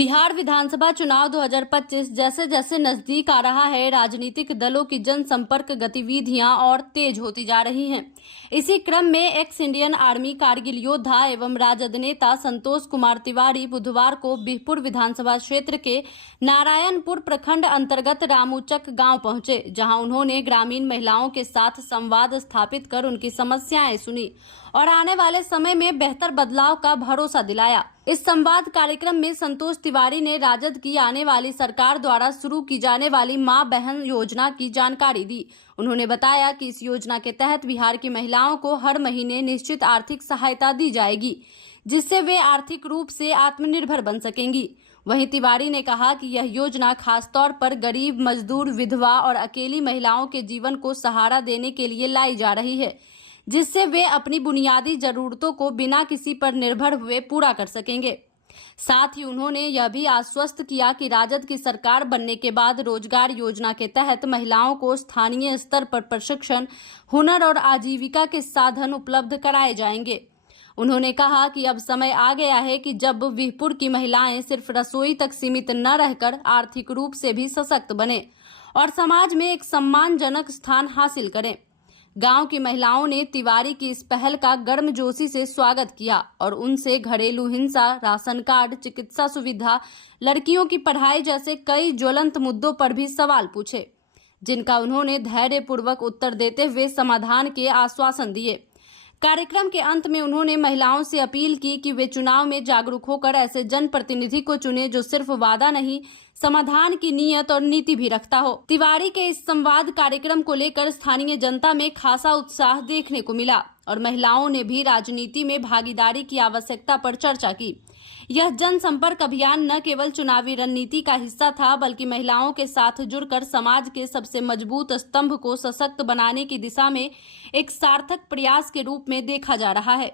बिहार विधानसभा चुनाव 2025 जैसे जैसे नजदीक आ रहा है, राजनीतिक दलों की जनसंपर्क गतिविधियां और तेज होती जा रही हैं। इसी क्रम में एक्स इंडियन आर्मी कारगिल योद्धा एवं राजद नेता संतोष कुमार तिवारी बुधवार को बिहपुर विधानसभा क्षेत्र के नारायणपुर प्रखंड अंतर्गत रामूचक गांव पहुंचे, जहां उन्होंने ग्रामीण महिलाओं के साथ संवाद स्थापित कर उनकी समस्याएं सुनी और आने वाले समय में बेहतर बदलाव का भरोसा दिलाया। इस संवाद कार्यक्रम में संतोष तिवारी ने राजद की आने वाली सरकार द्वारा शुरू की जाने वाली मां बहन योजना की जानकारी दी। उन्होंने बताया कि इस योजना के तहत बिहार की महिलाओं को हर महीने निश्चित आर्थिक सहायता दी जाएगी, जिससे वे आर्थिक रूप से आत्मनिर्भर बन सकेंगी। वहीं तिवारी ने कहा कि यह योजना खासतौर पर गरीब, मजदूर, विधवा और अकेली महिलाओं के जीवन को सहारा देने के लिए लाई जा रही है, जिससे वे अपनी बुनियादी जरूरतों को बिना किसी पर निर्भर हुए पूरा कर सकेंगे। साथ ही उन्होंने यह भी आश्वस्त किया कि राजद की सरकार बनने के बाद रोजगार योजना के तहत महिलाओं को स्थानीय स्तर पर प्रशिक्षण, हुनर और आजीविका के साधन उपलब्ध कराए जाएंगे। उन्होंने कहा कि अब समय आ गया है कि जब बिहपुर की महिलाएं सिर्फ रसोई तक सीमित न रहकर आर्थिक रूप से भी सशक्त बने और समाज में एक सम्मानजनक स्थान हासिल करें। गांव की महिलाओं ने तिवारी की इस पहल का गर्मजोशी से स्वागत किया और उनसे घरेलू हिंसा, राशन कार्ड, चिकित्सा सुविधा, लड़कियों की पढ़ाई जैसे कई ज्वलंत मुद्दों पर भी सवाल पूछे, जिनका उन्होंने धैर्यपूर्वक उत्तर देते हुए समाधान के आश्वासन दिए। कार्यक्रम के अंत में उन्होंने महिलाओं से अपील की कि वे चुनाव में जागरूक होकर ऐसे जनप्रतिनिधि को चुने जो सिर्फ वादा नहीं, समाधान की नीयत और नीति भी रखता हो। तिवारी के इस संवाद कार्यक्रम को लेकर स्थानीय जनता में खासा उत्साह देखने को मिला और महिलाओं ने भी राजनीति में भागीदारी की आवश्यकता पर चर्चा की। यह जनसंपर्क अभियान न केवल चुनावी रणनीति का हिस्सा था, बल्कि महिलाओं के साथ जुड़कर समाज के सबसे मजबूत स्तंभ को सशक्त बनाने की दिशा में एक सार्थक प्रयास के रूप में देखा जा रहा है।